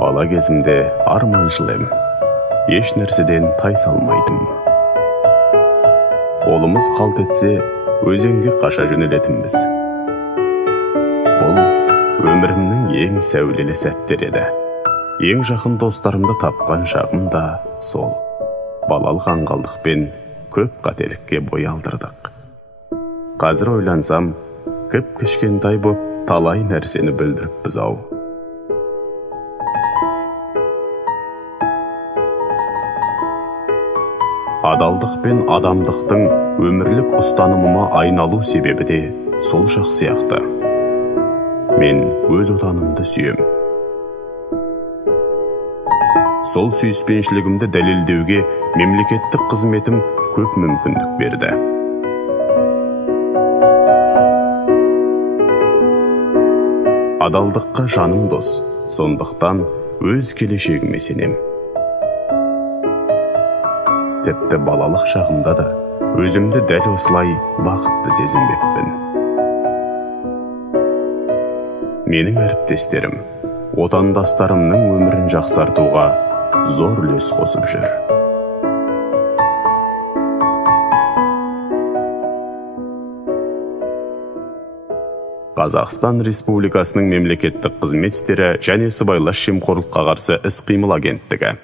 Бала кезімде арманшыл ем, еш нәрседен тай салмайтым. Қолымыз қалт етсе, өзенге қаша жөнелетінбіз. Бұл өмірімнің ең сәулелі сәттер еді. Ең жақын достарымды тапқан шағым да сол. Балалық аңғалдықпен көп қателікке бой алдырдық. Қазір ойлансам, кіп-кішкентай боп талай нәрсені бүлдіріппіз ау. Адалдық пен адамдықтың өмірлік ұстанымыма айналу себебі де сол шақ сияқты. Мен өз отанымды сүйем. Сол сүйіспеншілігімді дәлелдеуге мемлекеттік қызметім көп мүмкіндік берді. Адалдыққа жаным дос, сондықтан өз келешегіме сенем. Тіпті балалық шағымда да өзімді дәл осылай бақытты сезінбеппін. Менің әріптестерім отандастарымның өмірін жақсартуға зор үлес қосып жүр. Қазақстан Республикасының мемлекеттік қызмет істері және сыбайлас жемқорлыққа қарсы іс-қимыл агенттігі